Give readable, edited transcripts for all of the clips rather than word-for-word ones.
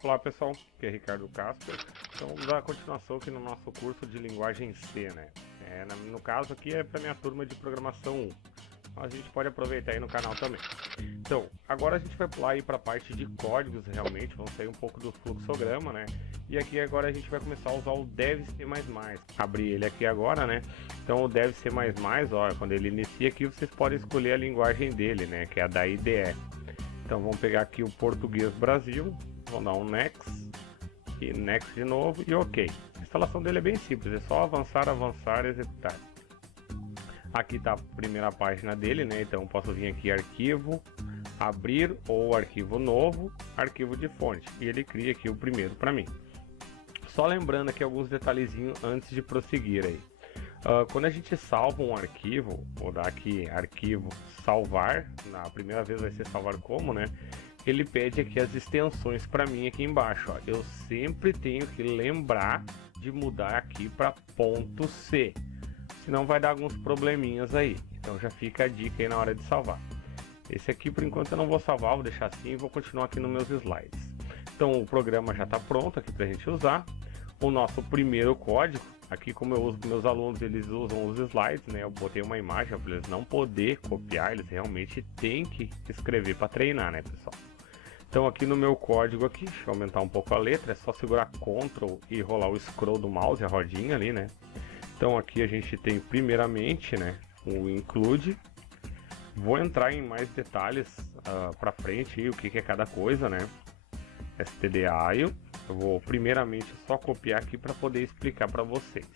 Olá pessoal, aqui é Ricardo Castro. Então vamos dar continuação aqui no nosso curso de linguagem C, né? No caso aqui é para minha turma de programação 1, mas a gente pode aproveitar aí no canal também. Então, agora a gente vai pular aí para a parte de códigos realmente, vamos sair um pouco do fluxograma, né? E aqui agora a gente vai começar a usar o Dev C++. Abrir ele aqui agora, né? Então o Dev C++, ó, quando ele inicia aqui, vocês podem escolher a linguagem dele, né? Que é a da IDE. Então vamos pegar aqui o português Brasil, vamos dar um Next, e Next de novo e OK. A instalação dele é bem simples, é só avançar, avançar, executar. Aqui está a primeira página dele, né? Então posso vir aqui arquivo, abrir ou arquivo novo, arquivo de fonte, e ele cria aqui o primeiro para mim. Só lembrando aqui alguns detalhezinhos antes de prosseguir aí. Quando a gente salva um arquivo, vou dar aqui arquivo salvar, na primeira vez vai ser salvar como, né? Ele pede aqui as extensões para mim aqui embaixo, ó. Eu sempre tenho que lembrar de mudar aqui para .c, senão vai dar alguns probleminhas aí. Então já fica a dica aí na hora de salvar. Esse aqui por enquanto eu não vou salvar, vou deixar assim e vou continuar aqui nos meus slides. Então o programa já está pronto aqui para a gente usar. O nosso primeiro código, aqui como eu uso com meus alunos, eles usam os slides, né? Eu botei uma imagem para eles não poder copiar, eles realmente têm que escrever para treinar, né, pessoal? Então aqui no meu código aqui, deixa eu aumentar um pouco a letra, é só segurar Ctrl e rolar o scroll do mouse, a rodinha ali, né? Então aqui a gente tem primeiramente, né, o include. Vou entrar em mais detalhes para frente, e o que é cada coisa, né? stdio. Eu vou primeiramente só copiar aqui para poder explicar para vocês.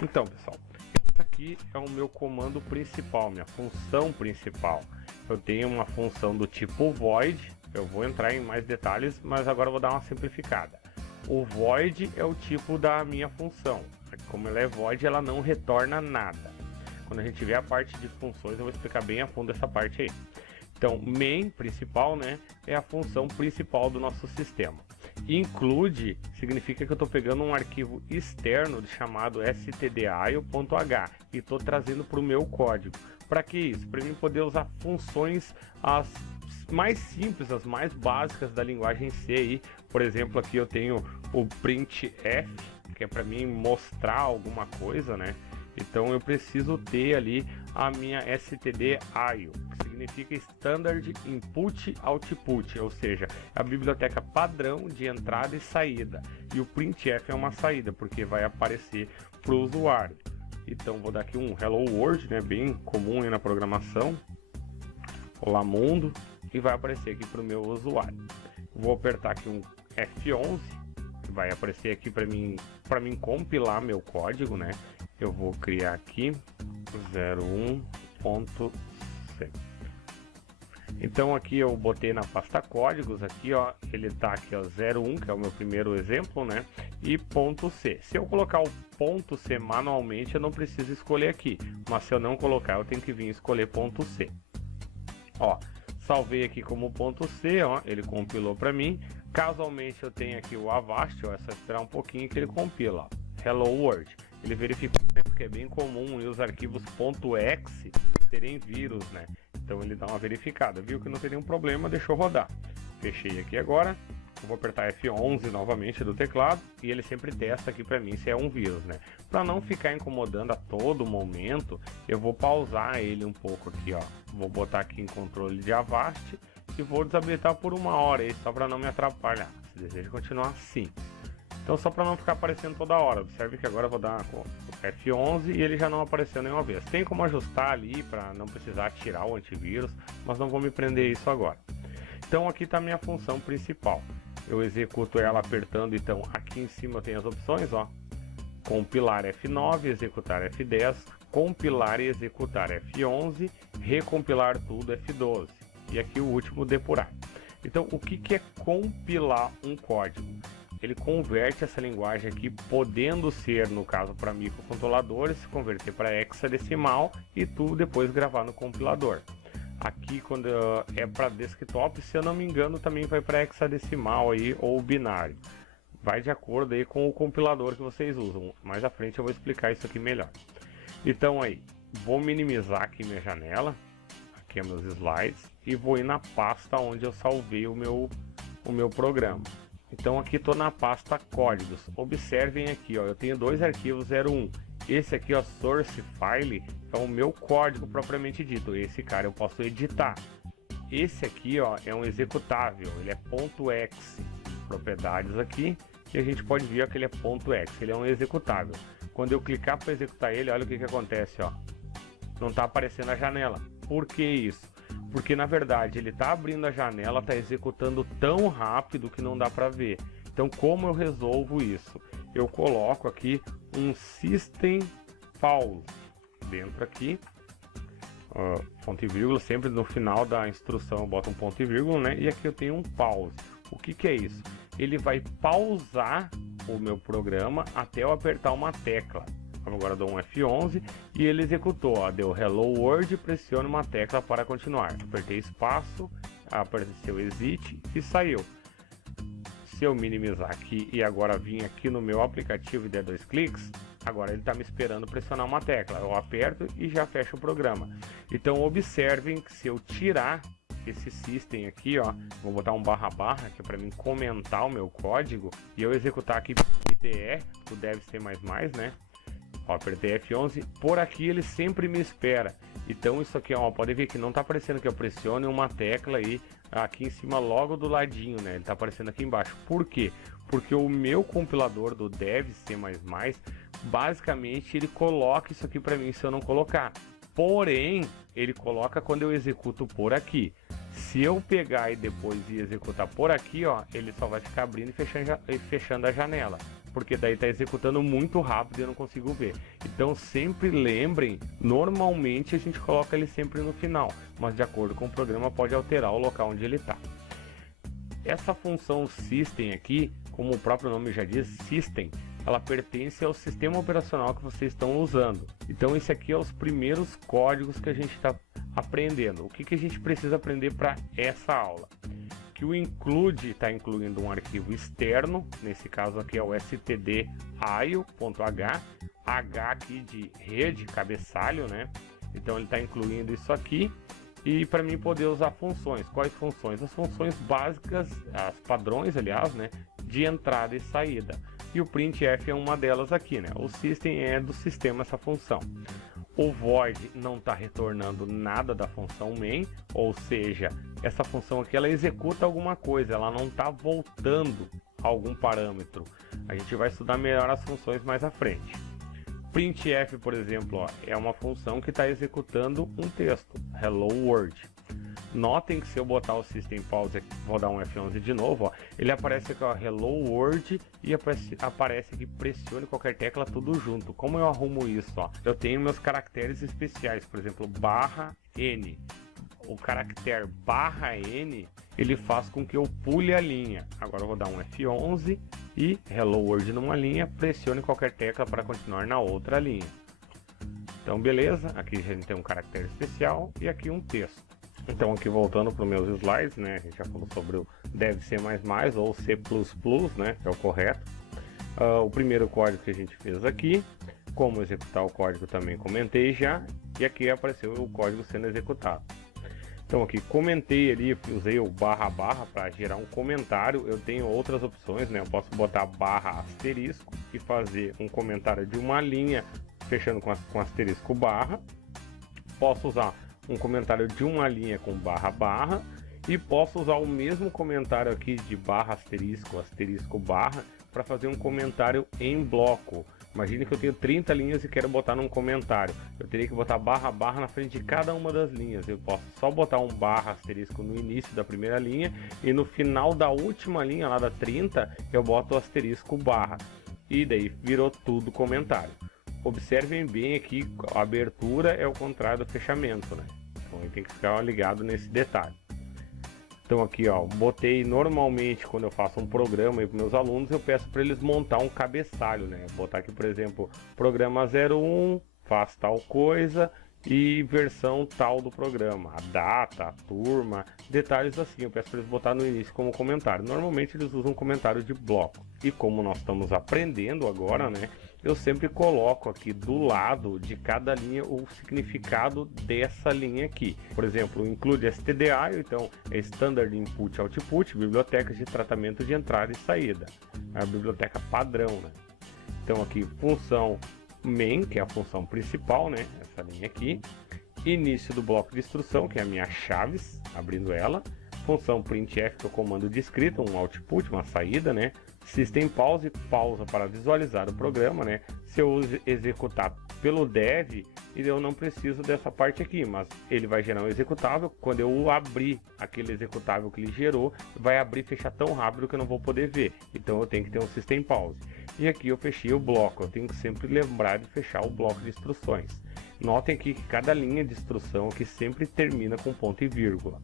Então, pessoal, esse aqui é o meu comando principal, minha função principal. Eu tenho uma função do tipo void, eu vou entrar em mais detalhes, mas agora eu vou dar uma simplificada. O void é o tipo da minha função. Como ela é void, ela não retorna nada. Quando a gente vê a parte de funções, eu vou explicar bem a fundo essa parte aí. Então, main principal, né, é a função principal do nosso sistema. Include significa que eu estou pegando um arquivo externo chamado stdio.h e estou trazendo para o meu código. Para que isso? Para mim poder usar funções as mais simples, as mais básicas da linguagem C aí. Por exemplo, aqui eu tenho o printf, que é para mim mostrar alguma coisa, né? Então eu preciso ter ali a minha stdio, que significa Standard Input Output, ou seja, a biblioteca padrão de entrada e saída. E o printf é uma saída, porque vai aparecer para o usuário. Então vou dar aqui um Hello World, né, bem comum aí na programação. Olá mundo, e vai aparecer aqui para o meu usuário. Vou apertar aqui um F11, que vai aparecer aqui para mim compilar meu código, né? Eu vou criar aqui 01.c. Então aqui eu botei na pasta códigos aqui, ó, ele tá aqui, ó, 01, que é o meu primeiro exemplo, né? E .c. Se eu colocar o .c manualmente, eu não preciso escolher aqui, mas se eu não colocar, eu tenho que vir escolher .c. Ó, salvei aqui como .c, ó, ele compilou para mim. Casualmente eu tenho aqui o Avast, ó, é só esperar um pouquinho que ele compila, ó. Hello World. Ele verificou que é bem comum os arquivos .exe terem vírus, né? Então ele dá uma verificada, viu que não tem nenhum problema, deixou rodar. Fechei aqui agora, eu vou apertar F11 novamente do teclado e ele sempre testa aqui para mim se é um vírus, né? Para não ficar incomodando a todo momento, eu vou pausar ele um pouco aqui, ó. Vou botar aqui em controle de Avast e vou desabilitar por 1 hora aí, só para não me atrapalhar. Se deseja continuar assim. Então só para não ficar aparecendo toda hora, observe que agora eu vou dar F11 e ele já não apareceu nenhuma vez. Tem como ajustar ali para não precisar tirar o antivírus, mas não vou me prender isso agora. Então aqui está a minha função principal. Eu executo ela apertando, então aqui em cima tem as opções, ó. Compilar F9, executar F10, compilar e executar F11, recompilar tudo F12. E aqui o último, depurar. Então o que é compilar um código? Ele converte essa linguagem aqui, podendo ser, no caso para microcontroladores, converter para hexadecimal e tudo depois gravar no compilador. Aqui quando é para desktop, se eu não me engano, também vai para hexadecimal aí ou binário. Vai de acordo aí com o compilador que vocês usam. Mais à frente eu vou explicar isso aqui melhor. Então aí, vou minimizar aqui minha janela, aqui meus slides, e vou ir na pasta onde eu salvei o meu programa. Então aqui estou na pasta códigos. Observem aqui, ó, eu tenho dois arquivos 01. Esse aqui, ó, source file, é o meu código propriamente dito. Esse cara eu posso editar. Esse aqui, ó, é um executável, ele é .exe. Propriedades aqui, e a gente pode ver que ele é .exe, ele é um executável. Quando eu clicar para executar ele, olha o que acontece, ó. Não está aparecendo a janela. Por que isso? Porque na verdade ele está abrindo a janela, está executando tão rápido que não dá para ver. Então como eu resolvo isso? Eu coloco aqui um system pause dentro aqui, ponto e vírgula, sempre no final da instrução eu boto um ponto e vírgula, né? E aqui eu tenho um pause. O que é isso? Ele vai pausar o meu programa até eu apertar uma tecla. Agora dou um F11 e ele executou, ó, deu Hello World, pressione uma tecla para continuar. Apertei espaço, apareceu exit e saiu. Se eu minimizar aqui e agora vim aqui no meu aplicativo e der 2 cliques, agora ele está me esperando pressionar uma tecla. Eu aperto e já fecho o programa. Então observem que se eu tirar esse system aqui, ó, vou botar um // que é para mim comentar o meu código, e eu executar aqui IDE, o deve ser mais, né? Ó, apertei F11, por aqui ele sempre me espera. Então isso aqui, ó, pode ver que não está aparecendo que eu pressione uma tecla aí aqui em cima logo do ladinho, né? Ele está aparecendo aqui embaixo. Por quê? Porque o meu compilador do dev C++, basicamente ele coloca isso aqui para mim se eu não colocar. Porém, ele coloca quando eu executo por aqui. Se eu pegar e depois ir executar por aqui, ó, ele só vai ficar abrindo e fechando a janela, porque daí está executando muito rápido e eu não consigo ver. Então sempre lembrem, normalmente a gente coloca ele sempre no final, mas de acordo com o programa pode alterar o local onde ele está. Essa função system aqui, como o próprio nome já diz, system, ela pertence ao sistema operacional que vocês estão usando. Então esse aqui é os primeiros códigos que a gente está aprendendo. O que a gente precisa aprender para essa aula? Que o include está incluindo um arquivo externo, nesse caso aqui é o stdio.h, H aqui de rede, cabeçalho, né? Então ele está incluindo isso aqui. E para mim poder usar funções. Quais funções? As funções básicas, as padrões, aliás, né, de entrada e saída. E o printf é uma delas aqui, né? O system é do sistema essa função. O void não está retornando nada da função main, ou seja, essa função aqui ela executa alguma coisa, ela não está voltando a algum parâmetro. A gente vai estudar melhor as funções mais à frente. Printf, por exemplo, ó, é uma função que está executando um texto, Hello World. Notem que se eu botar o System Pause, vou dar um F11 de novo, ó, ele aparece aqui, ó, Hello World, e aparece aqui, pressione qualquer tecla tudo junto. Como eu arrumo isso? Ó? Eu tenho meus caracteres especiais, por exemplo, /n. O caractere /n, ele faz com que eu pule a linha. Agora eu vou dar um F11 e Hello World numa linha, pressione qualquer tecla para continuar na outra linha. Então beleza, aqui a gente tem um caractere especial e aqui um texto. Então aqui voltando para os meus slides, né, a gente já falou sobre o dev C++ ou C++, né, que é o correto. O primeiro código que a gente fez aqui, como executar o código também comentei já, e aqui apareceu o código sendo executado. Então aqui comentei ali, usei o // para gerar um comentário. Eu tenho outras opções, né, eu posso botar /* e fazer um comentário de uma linha, fechando com asterisco barra. Posso usar um comentário de uma linha com // e posso usar o mesmo comentário aqui de asterisco barra para fazer um comentário em bloco. Imagine que eu tenho 30 linhas e quero botar num comentário. Eu teria que botar // na frente de cada uma das linhas. Eu posso só botar um * no início da primeira linha e no final da última linha, lá da 30, eu boto o asterisco barra. E daí virou tudo comentário. Observem bem aqui, a abertura é o contrário do fechamento, né? Então tem que ficar ligado nesse detalhe. Então aqui, ó, botei normalmente quando eu faço um programa para meus alunos, eu peço para eles montar um cabeçalho, né? Vou botar aqui, por exemplo, programa 01, faz tal coisa e versão tal do programa, a data, a turma, detalhes assim. Eu peço para eles botar no início como comentário. Normalmente eles usam comentário de bloco. E como nós estamos aprendendo agora, né? eu sempre coloco aqui do lado de cada linha o significado dessa linha aqui. Por exemplo, include STDI, então é Standard Input Output, bibliotecas de tratamento de entrada e saída, a biblioteca padrão, né? Então aqui função main, que é a função principal, né? Essa linha aqui. Início do bloco de instrução, que é a minha chaves, abrindo ela. Função printf, que é o comando de escrita, um output, uma saída, né? System pause, pausa para visualizar o programa, né? Se eu executar pelo dev, eu não preciso dessa parte aqui, mas ele vai gerar um executável. Quando eu abrir aquele executável que ele gerou, vai abrir e fechar tão rápido que eu não vou poder ver. Então eu tenho que ter um system pause. E aqui eu fechei o bloco, eu tenho que sempre lembrar de fechar o bloco de instruções. Notem aqui que cada linha de instrução aqui sempre termina com ponto e vírgula.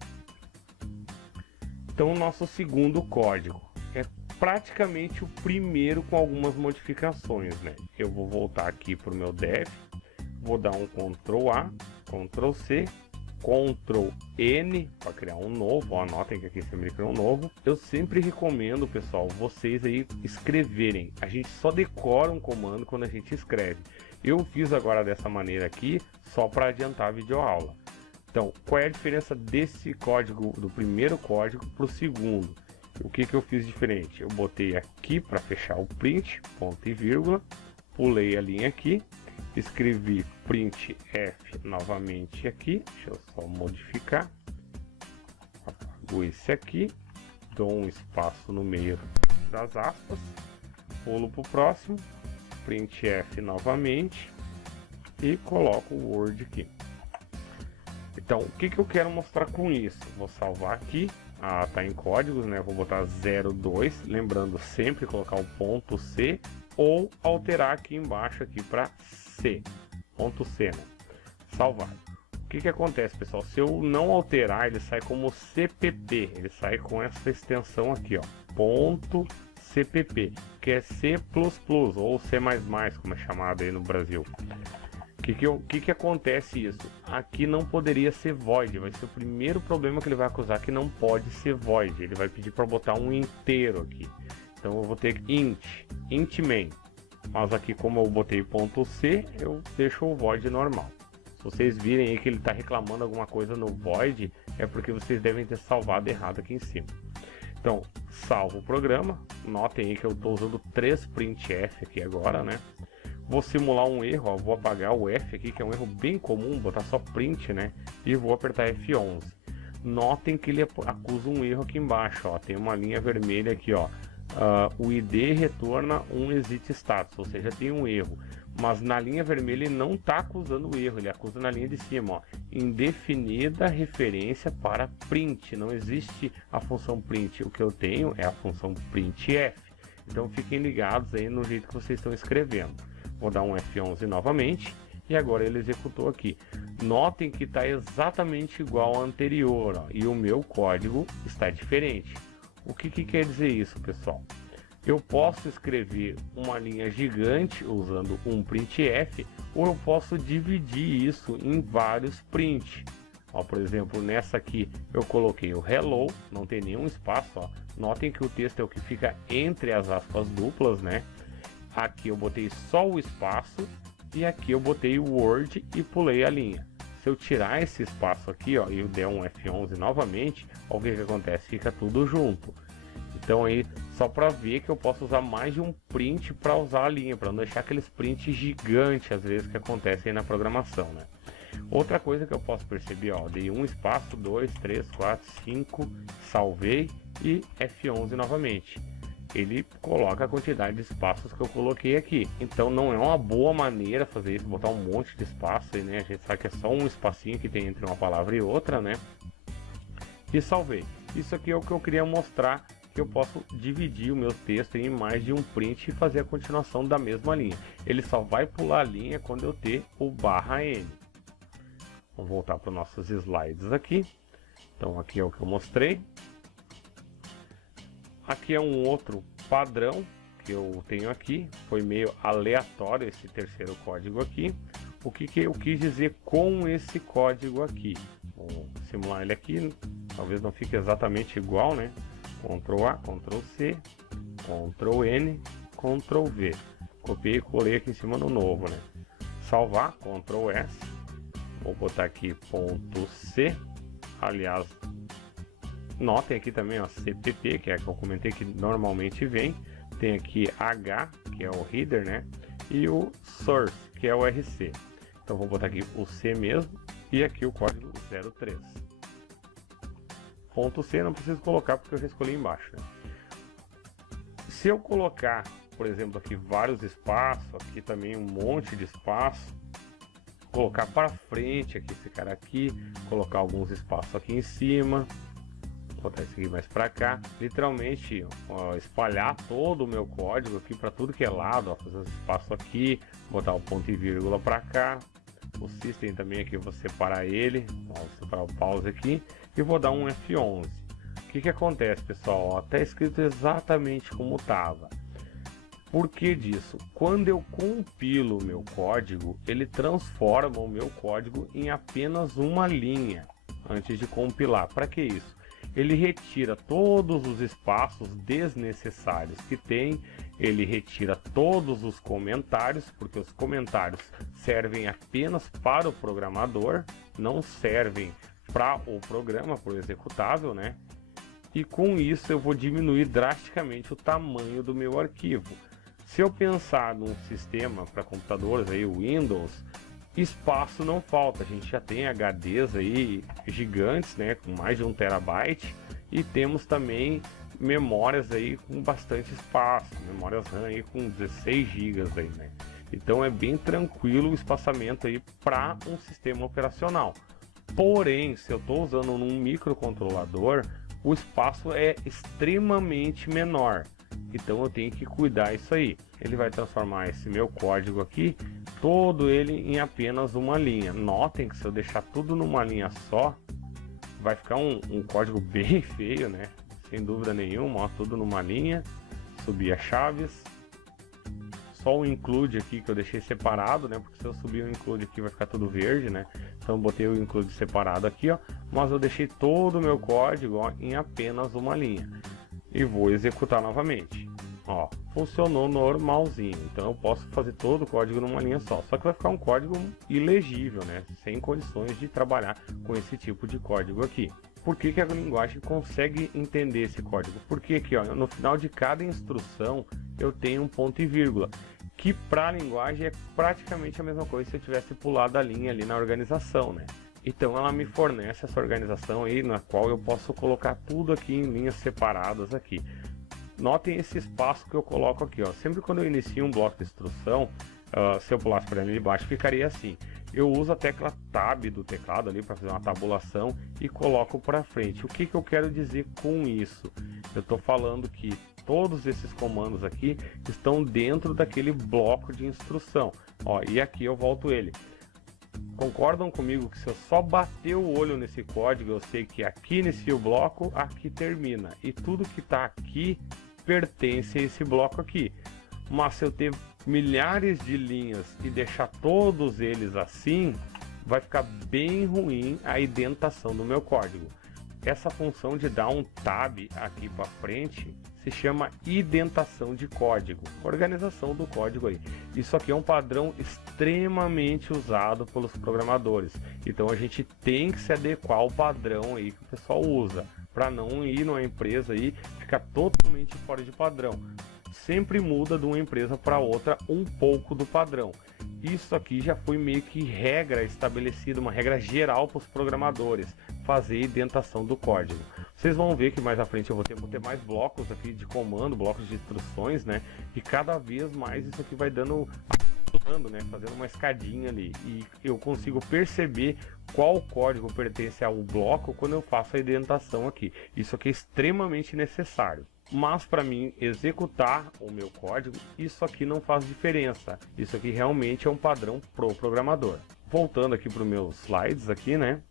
Então o nosso segundo código é praticamente o primeiro com algumas modificações, né? Eu vou voltar aqui para o meu dev, vou dar um Ctrl A, Ctrl C, Ctrl N para criar um novo. Ó, anotem que aqui sempre cria um novo. Eu sempre recomendo, pessoal, vocês aí escreverem. A gente só decora um comando quando a gente escreve. Eu fiz agora dessa maneira aqui só para adiantar a videoaula. Então, qual é a diferença desse código, do primeiro código para o segundo? O que eu fiz diferente? Eu botei aqui para fechar o print, ponto e vírgula, pulei a linha aqui, escrevi printf novamente aqui, deixa eu só modificar, apago esse aqui, dou um espaço no meio das aspas, pulo para o próximo, printf novamente e coloco o Word aqui. Então, o que eu quero mostrar com isso? Vou salvar aqui, tá em códigos, né? Vou botar 02, lembrando sempre colocar o ponto C ou alterar aqui embaixo aqui para C, ponto C, né? Salvar. O que acontece, pessoal? Se eu não alterar, ele sai como CPP, ele sai com essa extensão aqui, ó, ponto CPP, que é C++ ou C++, como é chamado aí no Brasil. O que acontece isso? Aqui não poderia ser void, vai ser o primeiro problema que ele vai acusar, que não pode ser void. Ele vai pedir para botar um inteiro aqui. Então eu vou ter int main. Mas aqui, como eu botei ponto C, eu deixo o void normal. Se vocês virem aí que ele está reclamando alguma coisa no void, é porque vocês devem ter salvado errado aqui em cima. Então, salvo o programa. Notem aí que eu estou usando 3 printf aqui agora, né? Vou simular um erro, ó, vou apagar o F aqui, que é um erro bem comum, botar só print, né? E vou apertar F11. Notem que ele acusa um erro aqui embaixo, ó, tem uma linha vermelha aqui, ó. O ID retorna um exit status, ou seja, tem um erro. Mas na linha vermelha ele não está acusando o erro, ele acusa na linha de cima, ó. Indefinida referência para print, não existe a função print, o que eu tenho é a função printf. Então fiquem ligados aí no jeito que vocês estão escrevendo. Vou dar um F11 novamente e agora ele executou aqui. Notem que está exatamente igual ao anterior, ó, e o meu código está diferente. O que quer dizer isso, pessoal? Eu posso escrever uma linha gigante usando um printf, ou eu posso dividir isso em vários print. Ó, por exemplo, nessa aqui eu coloquei o hello, não tem nenhum espaço. Ó. Notem que o texto é o que fica entre as aspas duplas, né? Aqui eu botei só o espaço e aqui eu botei o Word e pulei a linha. Se eu tirar esse espaço aqui, ó, e eu der um F11 novamente, ó, o que acontece? Fica tudo junto. Então aí, só para ver que eu posso usar mais de um print para usar a linha, para não deixar aqueles prints gigantes às vezes que acontecem aí na programação, né? Outra coisa que eu posso perceber, ó, dei um espaço, 2, 3, 4, 5, salvei e F11 novamente. Ele coloca a quantidade de espaços que eu coloquei aqui. Então não é uma boa maneira fazer isso, botar um monte de espaço aí, né? A gente sabe que é só um espacinho que tem entre uma palavra e outra, né? E salvei. Isso aqui é o que eu queria mostrar, que eu posso dividir o meu texto em mais de um print e fazer a continuação da mesma linha. Ele só vai pular a linha quando eu ter o /n. Vamos voltar para os nossos slides aqui. Então aqui é o que eu mostrei. Aqui é um outro padrão que eu tenho aqui, foi meio aleatório esse terceiro código aqui. O que eu quis dizer com esse código aqui? Vou simular ele aqui, talvez não fique exatamente igual, né? Ctrl A, Ctrl C, Ctrl N, Ctrl V. copiei e colei aqui em cima no novo, né? Salvar, Ctrl S, vou botar aqui ponto C, aliás, notem aqui também, ó, CPP, que é a que eu comentei que normalmente vem, tem aqui H, que é o header, né? E o source, que é o RC. Então vou botar aqui o C mesmo e aqui o código 03. Ponto C não preciso colocar porque eu já escolhi embaixo, né? Se eu colocar, por exemplo, aqui vários espaços, aqui também um monte de espaço, colocar para frente aqui esse cara aqui, colocar alguns espaços aqui em cima, botar esse aqui mais para cá, literalmente ó, espalhar todo o meu código aqui para tudo que é lado, ó, fazer os espaços aqui, botar o ponto e vírgula para cá, o system também aqui eu vou separar ele, ó, vou separar o pause aqui e vou dar um F11. O que acontece, pessoal? Ó, tá escrito exatamente como estava. Por que disso? Quando eu compilo o meu código, ele transforma o meu código em apenas uma linha antes de compilar. Para que isso? Ele retira todos os espaços desnecessários que tem, ele retira todos os comentários, porque os comentários servem apenas para o programador, não servem para o programa, para o executável, né? E com isso eu vou diminuir drasticamente o tamanho do meu arquivo. Se eu pensar num sistema para computadores aí, o Windows, espaço não falta. A gente já tem HDs aí gigantes, né, com mais de 1 TB, e temos também memórias aí com bastante espaço, memórias RAM aí com 16 GB aí, né? Então é bem tranquilo o espaçamento aí para um sistema operacional. Porém, se eu estou usando num microcontrolador, o espaço é extremamente menor. Então eu tenho que cuidar isso aí. Ele vai transformar esse meu código aqui, todo ele em apenas uma linha. Notem que se eu deixar tudo numa linha só, vai ficar um código bem feio, né? Sem dúvida nenhuma, ó, tudo numa linha. Subir as chaves. Só o include aqui que eu deixei separado, né? Porque se eu subir o include aqui vai ficar tudo verde, né? Então eu botei o include separado aqui, ó. Mas eu deixei todo o meu código, ó, em apenas uma linha. E vou executar novamente. Ó, funcionou normalzinho. Então eu posso fazer todo o código numa linha só. Só que vai ficar um código ilegível, né? Sem condições de trabalhar com esse tipo de código aqui. Por que a linguagem consegue entender esse código? Porque aqui, ó, no final de cada instrução eu tenho um ponto e vírgula, que para a linguagem é praticamente a mesma coisa se eu tivesse pulado a linha ali na organização, né? Então ela me fornece essa organização aí, na qual eu posso colocar tudo aqui em linhas separadas aqui. Notem esse espaço que eu coloco aqui, ó. Sempre quando eu inicio um bloco de instrução, se eu pulasse para a linha de baixo, ficaria assim. Eu uso a tecla Tab do teclado ali para fazer uma tabulação e coloco para frente. O que eu quero dizer com isso? Eu estou falando que todos esses comandos aqui estão dentro daquele bloco de instrução. Ó, e aqui eu volto ele. Concordam comigo que se eu só bater o olho nesse código, eu sei que aqui inicia o bloco, aqui termina. E tudo que está aqui pertence a esse bloco aqui. Mas se eu ter milhares de linhas e deixar todos eles assim, vai ficar bem ruim a indentação do meu código. Essa função de dar um tab aqui para frente se chama indentação de código, organização do código aí. Isso aqui é um padrão extremamente usado pelos programadores. Então a gente tem que se adequar ao padrão aí que o pessoal usa, para não ir numa empresa aí ficar totalmente fora de padrão. Sempre muda de uma empresa para outra um pouco do padrão. Isso aqui já foi meio que regra estabelecida, uma regra geral para os programadores, fazer indentação do código. Vocês vão ver que mais à frente eu vou ter mais blocos aqui de comando, blocos de instruções, né? E cada vez mais isso aqui vai dando, né? Fazendo uma escadinha ali. E eu consigo perceber qual código pertence ao bloco quando eu faço a indentação aqui. Isso aqui é extremamente necessário. Mas para mim executar o meu código, isso aqui não faz diferença. Isso aqui realmente é um padrão pro programador. Voltando aqui para os meus slides aqui, né?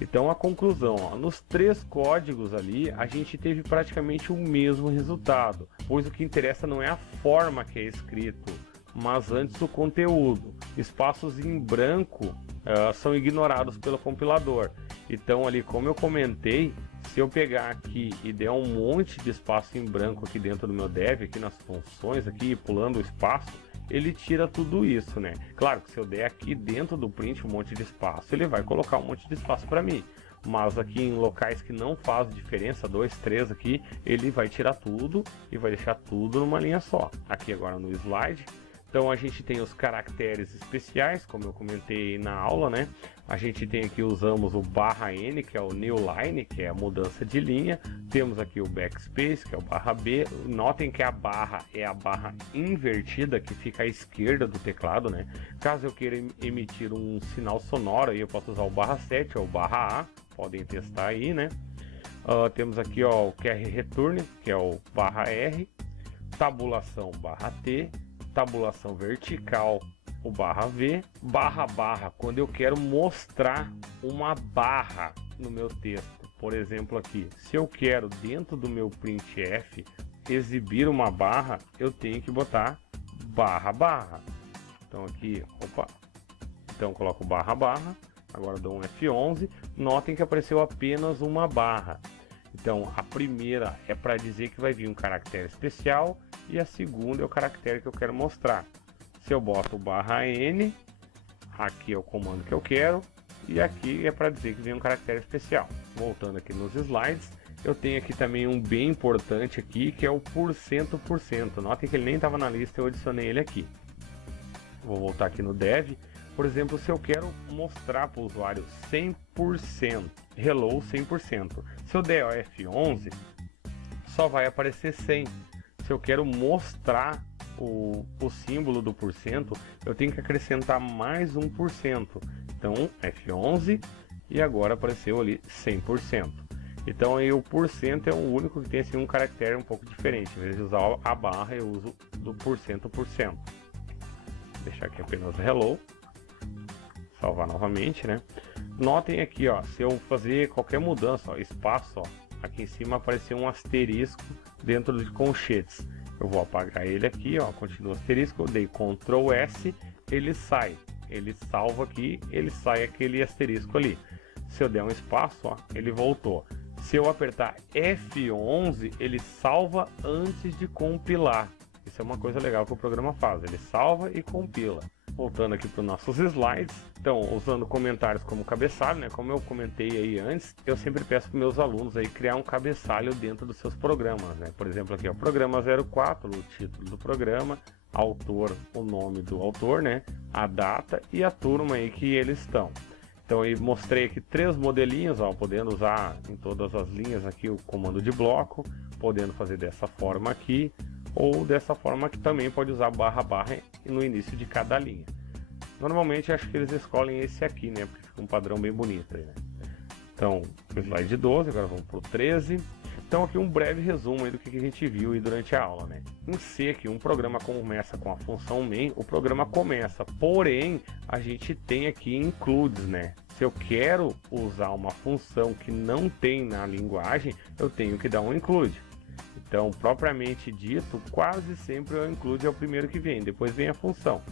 Então a conclusão, ó, nos 3 códigos ali a gente teve praticamente o mesmo resultado, pois o que interessa não é a forma que é escrito, mas antes o conteúdo. Espaços em branco são ignorados pelo compilador. Então ali, como eu comentei, se eu pegar aqui e der um monte de espaço em branco aqui dentro do meu dev, aqui nas funções, aqui pulando o espaço, ele tira tudo isso, né? Claro que se eu der aqui dentro do print um monte de espaço, ele vai colocar um monte de espaço para mim. Mas aqui em locais que não faz diferença, 2, 3 aqui, ele vai tirar tudo e vai deixar tudo numa linha só. Aqui agora no slide, então a gente tem os caracteres especiais, como eu comentei na aula, né? A gente tem aqui, usamos o /N, que é o new line, que é a mudança de linha. Temos aqui o backspace, que é o /B. Notem que a barra é a barra invertida, que fica à esquerda do teclado, né? Caso eu queira emitir um sinal sonoro, aí eu posso usar o /7 ou o /A. Podem testar aí, né? Temos aqui, ó, o QR Return, que é o /R. Tabulação /T. Tabulação vertical, o /V, barra, quando eu quero mostrar uma barra no meu texto. Por exemplo aqui, se eu quero dentro do meu printf exibir uma barra, eu tenho que botar barra. Então aqui, opa, então eu coloco barra, agora dou um F11, notem que apareceu apenas uma barra. Então a primeira é para dizer que vai vir um caractere especial e a segunda é o caractere que eu quero mostrar. Se eu boto o /N, aqui é o comando que eu quero e aqui é para dizer que vem um caractere especial. Voltando aqui nos slides, eu tenho aqui também um bem importante aqui, que é o %%. Notem que ele nem estava na lista, eu adicionei ele aqui. Vou voltar aqui no dev. Por exemplo, se eu quero mostrar para o usuário 100%, hello 100%. Se eu der o F11, só vai aparecer 100. Se eu quero mostrar o símbolo do %, eu tenho que acrescentar mais 1%. Então, F11 e agora apareceu ali 100%. Então aí o % é o único que tem assim, um caractere um pouco diferente. Em vez de usar a barra, eu uso do %. Vou deixar aqui apenas hello. Salvar novamente, né? Notem aqui, ó, se eu fazer qualquer mudança, ó, espaço, ó, aqui em cima apareceu um asterisco dentro de colchetes. Eu vou apagar ele aqui, ó, continua asterisco, eu dei Ctrl S, ele sai, ele salva aqui, ele sai aquele asterisco ali. Se eu der um espaço, ó, ele voltou. Se eu apertar F11, ele salva antes de compilar. Isso é uma coisa legal que o programa faz, ele salva e compila. Voltando aqui para os nossos slides, então usando comentários como cabeçalho, né? Como eu comentei aí antes, eu sempre peço para meus alunos aí criar um cabeçalho dentro dos seus programas, né? Por exemplo aqui, o programa 04, o título do programa, autor, o nome do autor, né? A data e a turma aí que eles estão. Então eu mostrei aqui 3 modelinhos, ó, podendo usar em todas as linhas aqui o comando de bloco, podendo fazer dessa forma aqui, ou dessa forma que também pode usar barra no início de cada linha. Normalmente acho que eles escolhem esse aqui, né? Porque fica um padrão bem bonito aí, né? Então, slide 12, agora vamos para o 13. Então aqui um breve resumo aí do que a gente viu aí durante a aula, né? Em C aqui, um programa começa com a função main, o programa começa, porém a gente tem aqui includes, né? Se eu quero usar uma função que não tem na linguagem, eu tenho que dar um include. Então, propriamente dito, quase sempre o include é o primeiro que vem, depois vem a função.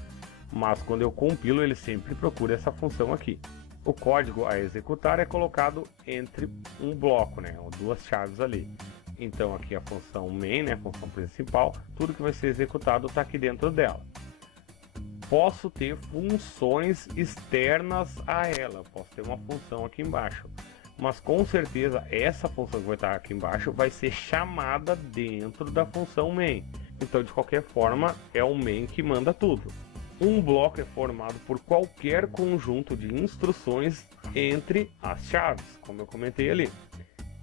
Mas quando eu compilo, ele sempre procura essa função aqui. O código a executar é colocado entre um bloco, né, ou 2 chaves ali. Então aqui a função main, né, a função principal, tudo que vai ser executado está aqui dentro dela. Posso ter funções externas a ela, posso ter uma função aqui embaixo. Mas com certeza essa função que vai estar aqui embaixo vai ser chamada dentro da função main. Então de qualquer forma é o main que manda tudo. Um bloco é formado por qualquer conjunto de instruções entre as chaves, como eu comentei ali.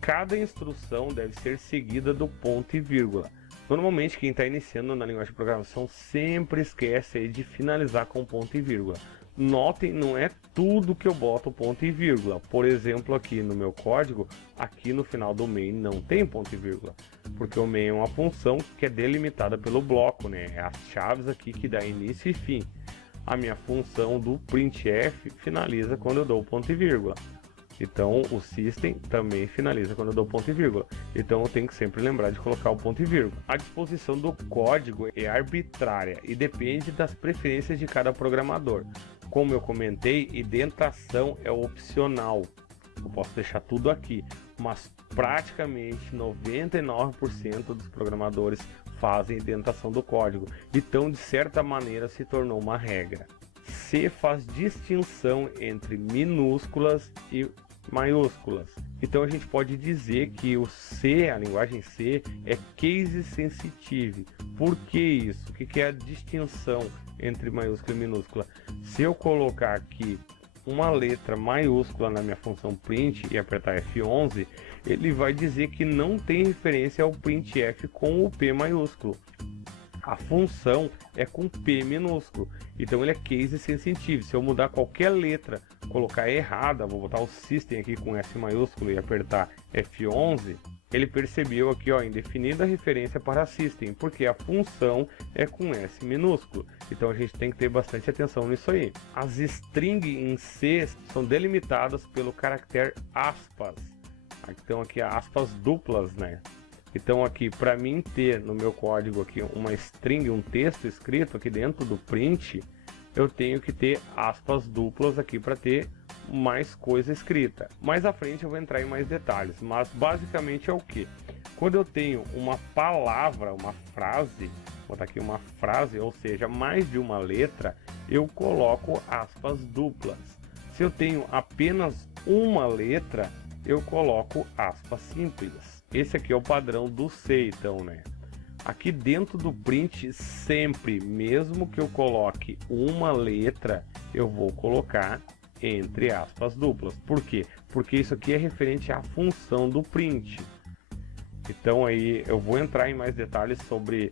Cada instrução deve ser seguida do ponto e vírgula. Normalmente quem está iniciando na linguagem de programação sempre esquece aí de finalizar com ponto e vírgula. Notem, não é tudo que eu boto ponto e vírgula. Por exemplo, aqui no meu código, aqui no final do main não tem ponto e vírgula, porque o main é uma função que é delimitada pelo bloco, né? É as chaves aqui que dá início e fim. A minha função do printf finaliza quando eu dou ponto e vírgula. Então o system também finaliza quando eu dou ponto e vírgula. Então eu tenho que sempre lembrar de colocar o ponto e vírgula. A disposição do código é arbitrária e depende das preferências de cada programador. Como eu comentei, indentação é opcional. eu posso deixar tudo aqui, mas praticamente 99% dos programadores fazem indentação do código, então de certa maneira se tornou uma regra. C faz distinção entre minúsculas e maiúsculas. Então a gente pode dizer que o C, a linguagem C, é case sensitive. Por que isso? O que é a distinção entre maiúscula e minúscula? Se eu colocar aqui uma letra maiúscula na minha função print e apertar F11, ele vai dizer que não tem referência ao printf com o P maiúsculo. A função é com P minúsculo, então ele é case sensitive. Se eu mudar qualquer letra, colocar errada, vou botar o system aqui com S maiúsculo e apertar F11, ele percebeu aqui, ó, indefinida referência para system, porque a função é com S minúsculo. Então a gente tem que ter bastante atenção nisso aí. As strings em C são delimitadas pelo caractere aspas. Então aqui aspas duplas, né? Então aqui, para mim ter no meu código aqui uma string, um texto escrito aqui dentro do print, eu tenho que ter aspas duplas aqui para ter mais coisa escrita. Mais à frente eu vou entrar em mais detalhes, mas basicamente é o que? Quando eu tenho uma palavra, uma frase, vou botar aqui uma frase, ou seja, mais de uma letra, eu coloco aspas duplas. Se eu tenho apenas uma letra, eu coloco aspas simples. Esse aqui é o padrão do C, então, né? Aqui dentro do print, sempre, mesmo que eu coloque uma letra, eu vou colocar entre aspas duplas. Por quê? Porque isso aqui é referente à função do print. Então aí eu vou entrar em mais detalhes sobre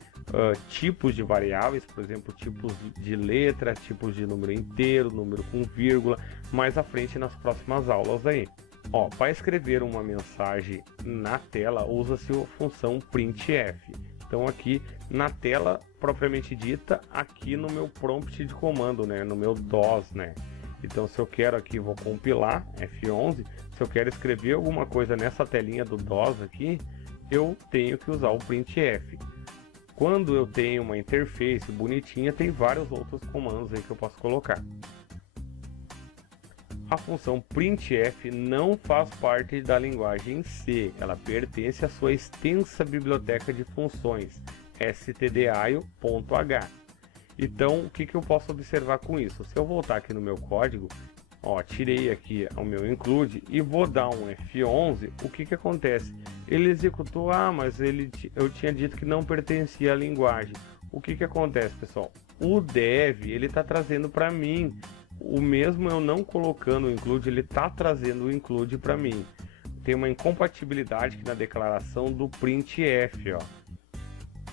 tipos de variáveis, por exemplo, tipos de letra, tipos de número inteiro, número com vírgula, mais à frente nas próximas aulas aí. Ó, para escrever uma mensagem na tela, usa-se a função printf. Então aqui na tela propriamente dita, aqui no meu prompt de comando, né, no meu DOS, né. Então se eu quero aqui, vou compilar, F11, se eu quero escrever alguma coisa nessa telinha do DOS aqui, eu tenho que usar o printf. Quando eu tenho uma interface bonitinha, tem vários outros comandos aí que eu posso colocar. A função printf não faz parte da linguagem C, ela pertence à sua extensa biblioteca de funções, stdio.h. Então, o que eu posso observar com isso? Se eu voltar aqui no meu código, ó, tirei aqui o meu include e vou dar um F11, o que acontece? Ele executou, mas eu tinha dito que não pertencia à linguagem. O que acontece, pessoal? O dev, ele está trazendo para mim, o mesmo eu não colocando o include, ele está trazendo o include para mim. Tem uma incompatibilidade aqui na declaração do printf, ó.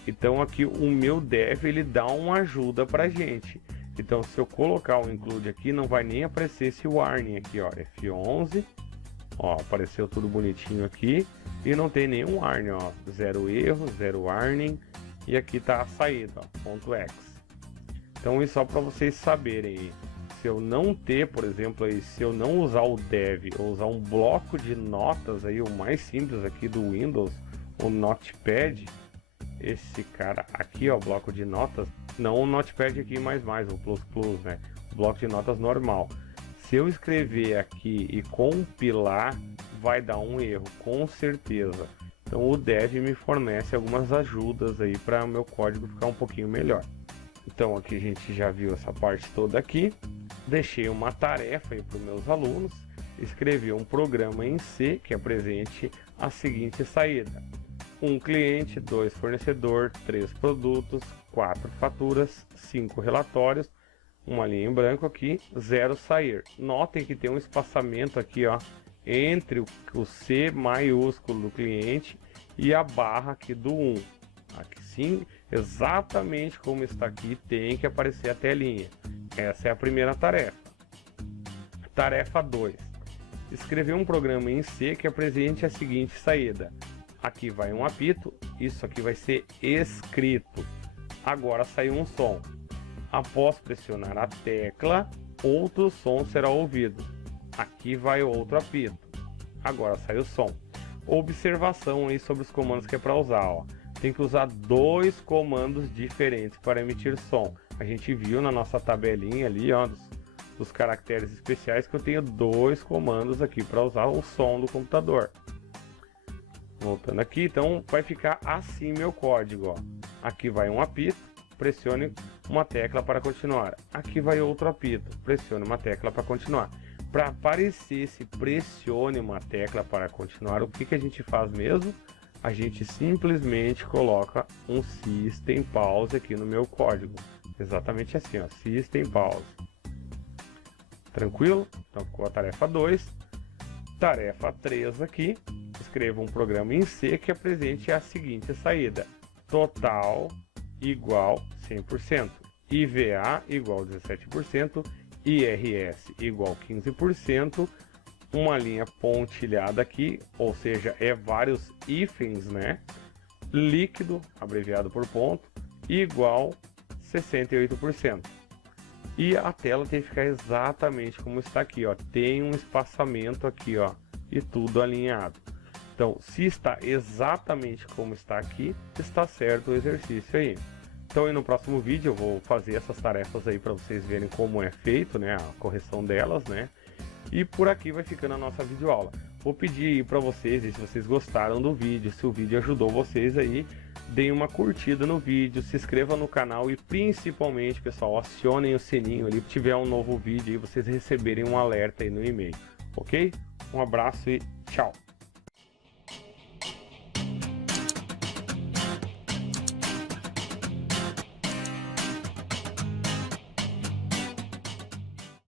Então aqui o meu dev, ele dá uma ajuda pra gente. Então se eu colocar o include aqui, não vai nem aparecer esse warning aqui, ó, F11, ó, apareceu tudo bonitinho aqui e não tem nenhum warning, ó, 0 erro, 0 warning, e aqui tá a saída, ó, ponto .x. Então isso só para vocês saberem. Se eu não ter, por exemplo, aí, se eu não usar o dev ou usar um bloco de notas aí, o mais simples aqui do Windows, o Notepad, esse cara aqui, ó, bloco de notas, não o Notepad aqui mais, o plus, né, o bloco de notas normal. Se eu escrever aqui e compilar, vai dar um erro, com certeza. Então o dev me fornece algumas ajudas aí para o meu código ficar um pouquinho melhor. Então aqui a gente já viu essa parte toda aqui. Deixei uma tarefa aí para os meus alunos, escrevi um programa em C que apresente a seguinte saída: 1 cliente, 2 fornecedor, 3 produtos, 4 faturas, 5 relatórios, uma linha em branco aqui, 0 sair. Notem que tem um espaçamento aqui, ó, entre o C maiúsculo do cliente e a barra aqui do 1. Aqui sim, exatamente como está aqui, tem que aparecer a telinha. Essa é a primeira tarefa. Tarefa 2. Escrever um programa em C que apresente a seguinte saída. Aqui vai um apito, isso aqui vai ser escrito. Agora saiu um som. Após pressionar a tecla, outro som será ouvido. Aqui vai outro apito. Agora sai o som. Observação aí sobre os comandos que é para usar, ó. Tem que usar 2 comandos diferentes para emitir som. A gente viu na nossa tabelinha ali, ó, dos caracteres especiais, que eu tenho 2 comandos aqui para usar o som do computador. Voltando aqui, então vai ficar assim meu código, ó. Aqui vai um apito, pressione uma tecla para continuar. Aqui vai outro apito, pressione uma tecla para continuar. Para aparecer esse pressione uma tecla para continuar, o que a gente faz mesmo? A gente simplesmente coloca um System Pause aqui no meu código. Exatamente assim, ó, System Pause. Tranquilo? Então ficou a tarefa 2. Tarefa 3 aqui. Escreva um programa em C que apresente a seguinte saída: total igual 100%, IVA igual 17%, IRS igual 15%, uma linha pontilhada aqui, ou seja, é vários hífens, né? Líquido, abreviado por ponto, igual 68%. E a tela tem que ficar exatamente como está aqui, ó. Tem um espaçamento aqui, ó, e tudo alinhado. Então, se está exatamente como está aqui, está certo o exercício aí. Então, aí no próximo vídeo eu vou fazer essas tarefas aí para vocês verem como é feito, né, a correção delas, né? E por aqui vai ficando a nossa videoaula. Vou pedir aí para vocês, se vocês gostaram do vídeo, se o vídeo ajudou vocês aí, deem uma curtida no vídeo, se inscreva no canal e principalmente, pessoal, acionem o sininho ali, se tiver um novo vídeo e vocês receberem um alerta aí no e-mail, ok? Um abraço e tchau!